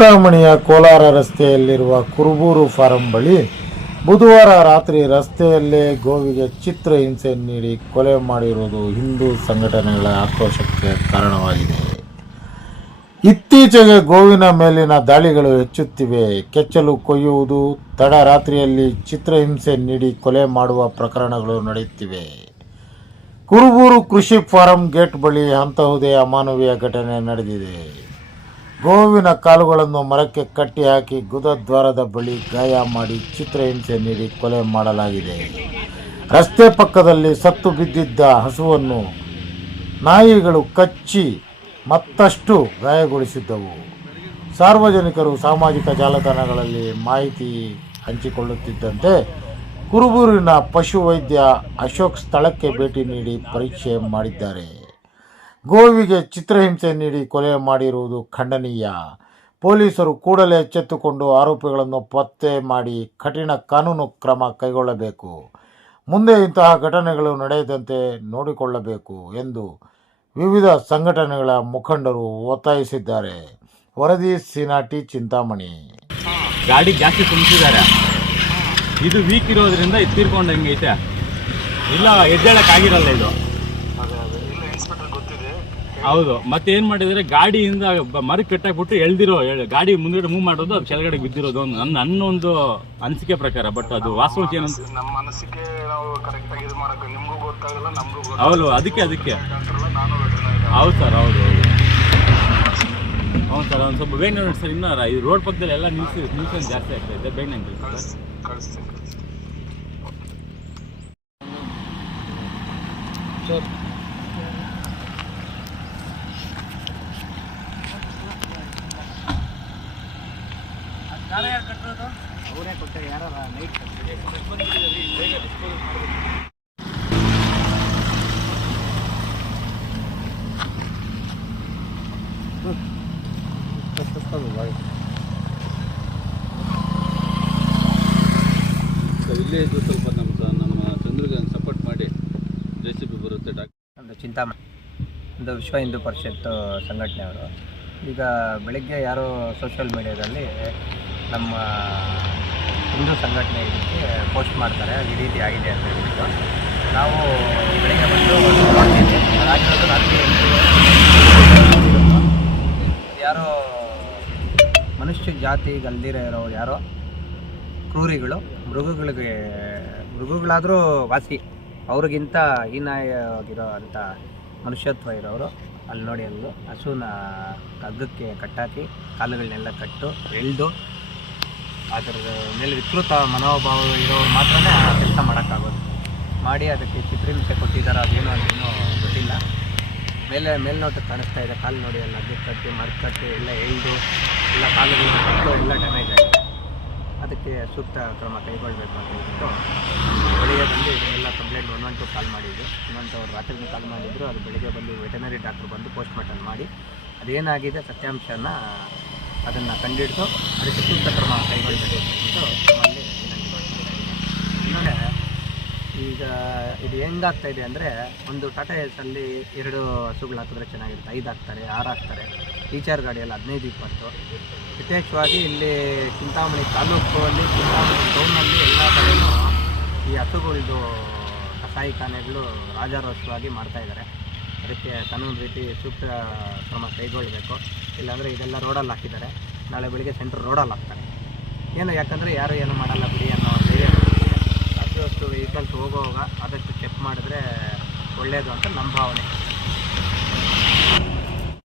ಚಿಂತಾಮಣಿಯ ಕೋಲಾರ ರಸ್ತೆಯಲ್ಲಿರುವ ಕುರುಬೂರು ಫಾರಂ ಬಳಿ ಬುಧವಾರ ರಾತ್ರಿ ರಸ್ತೆಯಲ್ಲೇ ಗೋವಿಗೆ ಚಿತ್ರಹಿಂಸೆ ನೀಡಿ ಕೊಲೆ ಮಾಡಿರುವುದು ಹಿಂದೂ ಸಂಘಟನೆಗಳ ಆಕ್ರೋಶಕ್ಕೆ ಕಾರಣವಾಗಿದೆ. ಇತ್ತೀಚೆಗೆ ಗೋವಿನ ಮೇಲಿನ ದಾಳಿಗಳು ಹೆಚ್ಚುತ್ತಿವೆ. ಕೆಚ್ಚಲು ಕೊಯ್ಯುವುದು, ತಡರಾತ್ರಿಯಲ್ಲಿ ಚಿತ್ರಹಿಂಸೆ ನೀಡಿ ಕೊಲೆ ಮಾಡುವ ಪ್ರಕರಣಗಳು ನಡೆಯುತ್ತಿವೆ. ಕುರುಬೂರು ಕೃಷಿ ಫಾರಂ ಗೇಟ್ ಬಳಿ ಅಂತಹುದೇ ಅಮಾನವೀಯ ಘಟನೆ ನಡೆದಿದೆ. ಗೋವಿನ ಕಾಲುಗಳನ್ನು ಮರಕ್ಕೆ ಕಟ್ಟಿ ಹಾಕಿ ಗುದದ್ವಾರದ ಬಳಿ ಗಾಯ ಮಾಡಿ ಚಿತ್ರಹಿಂಸೆ ನೀಡಿ ಕೊಲೆ ಮಾಡಲಾಗಿದೆ. ರಸ್ತೆ ಪಕ್ಕದಲ್ಲಿ ಸತ್ತು ಬಿದ್ದಿದ್ದ ಹಸುವನ್ನು ನಾಯಿಗಳು ಕಚ್ಚಿ ಮತ್ತಷ್ಟು ಗಾಯಗೊಳಿಸಿದ್ದವು. ಸಾರ್ವಜನಿಕರು ಸಾಮಾಜಿಕ ಜಾಲತಾಣಗಳಲ್ಲಿ ಮಾಹಿತಿ ಹಂಚಿಕೊಳ್ಳುತ್ತಿದ್ದಂತೆ ಕುರುಬೂರಿನ ಪಶುವೈದ್ಯ ಅಶೋಕ್ ಸ್ಥಳಕ್ಕೆ ಭೇಟಿ ನೀಡಿ ಪರೀಕ್ಷೆ ಮಾಡಿದ್ದಾರೆ. ಗೋವಿಗೆ ಚಿತ್ರಹಿಂಸೆ ನೀಡಿ ಕೊಲೆ ಮಾಡಿರುವುದು ಖಂಡನೀಯ. ಪೊಲೀಸರು ಕೂಡಲೇ ಎಚ್ಚೆತ್ತುಕೊಂಡು ಆರೋಪಿಗಳನ್ನು ಪತ್ತೆ ಮಾಡಿ ಕಠಿಣ ಕಾನೂನು ಕ್ರಮ ಕೈಗೊಳ್ಳಬೇಕು. ಮುಂದೆ ಇಂತಹ ಘಟನೆಗಳು ನಡೆಯದಂತೆ ನೋಡಿಕೊಳ್ಳಬೇಕು ಎಂದು ವಿವಿಧ ಸಂಘಟನೆಗಳ ಮುಖಂಡರು ಒತ್ತಾಯಿಸಿದ್ದಾರೆ. ವರದಿ ಸಿನಾಟಿ ಚಿಂತಾಮಣಿ. ಗಾಡಿ ಜಾಸ್ತಿ ತುಂಬಿಸಿದ್ದಾರೆ. ಇದು ವೀಕ್ ಇರೋದ್ರಿಂದ ಇದು ತೀರ್ಕೊಂಡಂಗೆ ಐತೆ. ಇಲ್ಲ ಎದ್ದೇಳಕ್ಕಾಗಿರಲ್ಲ ಇದು. ಹೌದು. ಮತ್ತೆ ಏನು ಮಾಡಿದರೆ ಗಾಡಿಯಿಂದ ಮರಕ್ಕೆ ಕಟ್ಟಾಕ್ಬಿಟ್ಟು ಎಳ್ದಿರೋ ಗಾಡಿ ಮುಂದ್ಗಡೆ ಮೂವ್ ಮಾಡೋದು ಅದು ಕೆಳಗಡೆ ಬಿದ್ದಿರೋದು ನನ್ನ ಒಂದು ಅನಿಸಿಕೆ ಪ್ರಕಾರ. ಬಟ್ ಅದು ವಾಸ್ತವ ಏನಂತ ನಮ್ಮ ಮನಸ್ಸಿಗೆ ನಾವು ಕರೆಕ್ಟ್ ಆಗಿ ಇದು ಮಾಡಕ್ಕೆ ನಿಮಗೂ ಗೊತ್ತಾಗಲ್ಲ, ನಮಗೂ ಹೌದು. ಅದಕ್ಕೆ ಹೌದು ಸರ್. ಹೌದು ಸರ್. ಒಂದು ಸ್ವಲ್ಪ ಬೇಗ ನೋಡಿ ಸರ್. ಇನ್ನೂ ಈ ರೋಡ್ ಪಕ್ಕದಲ್ಲಿ ಎಲ್ಲ ನ್ಯೂಸೆನ್ಸ್ ಜಾಸ್ತಿ ಆಗ್ತಾ ಇದೆ. ಬೇಗ ನಂಗೆ ಕಳಿಸ್ತೀನಿ. ಅವರೇ ಕೊಟ್ಟರೆ ಯಾರ ನೈಟ್ ಇಲ್ಲೇ ಇದ್ದು ಸ್ವಲ್ಪ ನಮ್ಮ ಚಂದ್ರಿಗೆ ಸಪೋರ್ಟ್ ಮಾಡಿ JCB ಬರುತ್ತೆ. ಒಂದು ಚಿಂತಾಮಣಿ ಒಂದು ವಿಶ್ವ ಹಿಂದೂ ಪರಿಷತ್ ಸಂಘಟನೆಯವರು ಈಗ ಬೆಳಗ್ಗೆ ಯಾರೋ ಸೋಷಿಯಲ್ ಮೀಡಿಯಾದಲ್ಲಿ ನಮ್ಮ ಹಿಂದೂ ಸಂಘಟನೆ ಇದಕ್ಕೆ ಪೋಸ್ಟ್ ಮಾಡ್ತಾರೆ, ಈ ರೀತಿ ಆಗಿದೆ ಅಂತ ಹೇಳ್ಬಿಟ್ಟು ನಾವು ಬೆಳಗ್ಗೆ ಬಂದು ನೋಡ್ತೀವಿ. ಆಗಿರೋದು ರಾತ್ರಿ ಯಾರೋ ಮನುಷ್ಯ ಜಾತಿಗೆ ಅಲ್ದಿರೋ ಇರೋರು ಯಾರೋ ಕ್ರೂರಿಗಳು ಮೃಗಗಳಾದರೂ ವಾಸಿ, ಅವ್ರಿಗಿಂತ ಹೀನಾಯವಾಗಿರೋ ಅಂಥ ಮನುಷ್ಯತ್ವ ಇರೋರು ಅಲ್ಲಿ ನೋಡಿ ಅಲ್ಲೂ ಹಸುನ ಹಗ್ಗಕ್ಕೆ ಕಟ್ಟಾಕಿ ಕಾಲುಗಳನ್ನೆಲ್ಲ ಎಳೆದು ಅದರ ಮೇಲೆ ವಿಕೃತ ಮನೋಭಾವ ಇರೋರು ಮಾತ್ರ ಆ ಕೆಲಸ ಮಾಡೋಕ್ಕಾಗೋದು. ಮಾಡಿ ಅದಕ್ಕೆ ಚಿತ್ರಹಿಂಸೆ ಕೊಟ್ಟಿದ್ದಾರೆ. ಅದೇನೋ ಗೊತ್ತಿಲ್ಲ. ಮೇಲ್ನೋಟಕ್ಕೆ ಕಾಣಿಸ್ತಾ ಇದೆ. ಕಾಲು ನೋಡಿ ಎಲ್ಲ ಹಗ್ಗಕ್ಕೆ ಕಟ್ಟಿ ಮರಕಟ್ಟಿ ಎಲ್ಲ ಎಳೆದು ಎಲ್ಲ ಕಾಲುಗಳನ್ನ ಕಟ್ಟು ಎಲ್ಲ ಡ್ಯಾಮೇಜ್ ಆಗಿದೆ. ಅದಕ್ಕೆ ಸೂಕ್ತ ಕ್ರಮ ಕೈಗೊಳ್ಳಬೇಕು ಅಂತ ಹೇಳ್ಬಿಟ್ಟು ಬೆಳಿಗ್ಗೆ ಬಂದು ಇದನ್ನೆಲ್ಲ ಕಂಪ್ಲೇಂಟ್ 112 ಕಾಲ್ ಮಾಡಿದ್ದು. ಇನ್ನೊಂದು ರಾತ್ರಿನೂ ಕಾಲ್ ಮಾಡಿದ್ರು. ಅದು ಬೆಳಿಗ್ಗೆ ಬಂದು ವೆಟನರಿ ಡಾಕ್ಟ್ರು ಬಂದು ಪೋಸ್ಟ್ಮಾರ್ಟಮ್ ಮಾಡಿ ಅದೇನಾಗಿದೆ ಸತ್ಯಾಂಶನ ಅದನ್ನು ಕಂಡುಹಿಡಿದು ಅದಕ್ಕೆ ಸೂಕ್ತ ಕ್ರಮ ಕೈಗೊಳ್ಳಬೇಕು ಅಂತ ನಮ್ಮಲ್ಲಿ ವಿನಂತಿ ಮಾಡ್ತಿದ್ದಾರೆ. ಇನ್ನೊಂದು ಈಗ ಇದು ಹೆಂಗಾಗ್ತಾಯಿದೆ ಅಂದರೆ, ಒಂದು ಟಾಟಾ ಏಸಲ್ಲಿ 2 ಹಸುಗಳು ಹಾಕಿದ್ರೆ ಚೆನ್ನಾಗಿರುತ್ತೆ, 5 ಹಾಕ್ತಾರೆ, 6 ಹಾಕ್ತಾರೆ. ಟೀಚರ್ ಗಾಡಿಯಲ್ಲಿ 15-20. ಯಥೇಚ್ಛವಾಗಿ ಇಲ್ಲಿ ಚಿಂತಾಮಣಿ ತಾಲೂಕಲ್ಲಿ, ಚಿಂತಾಮಣಿ ಟೌನಲ್ಲಿ ಎಲ್ಲ ಕಡೆಯೂ ಈ ಹಸುಗಳದ್ದು ಕಸಾಯಿಖಾನೆಗಳು ರಾಜಾರೋಷವಾಗಿ ಮಾಡ್ತಾಯಿದ್ದಾರೆ. ಅದಕ್ಕೆ ಕಾನೂನು ರೀತಿ ಸೂಕ್ತ ಕ್ರಮ ಕೈಗೊಳ್ಳಬೇಕು. ಇಲ್ಲಾಂದರೆ ಇದೆಲ್ಲ ರೋಡಲ್ಲಿ ಹಾಕಿದ್ದಾರೆ, ನಾಳೆ ಬೆಳಿಗ್ಗೆ ಸೆಂಟ್ರ್ ರೋಡಲ್ಲಿ ಹಾಕ್ತಾರೆ. ಯಾಕಂದರೆ ಯಾರು ಏನೂ ಮಾಡಲ್ಲ ಬಿಡಿ ಅನ್ನೋ ಧೈರ್ಯ. ಅಷ್ಟು ವೆಹಿಕಲ್ಸ್ ಹೋಗುವಾಗ ಆದಷ್ಟು ಚೆಕ್ ಮಾಡಿದ್ರೆ ಒಳ್ಳೆಯದು ಅಂತ ನಮ್ಮ ಭಾವನೆ.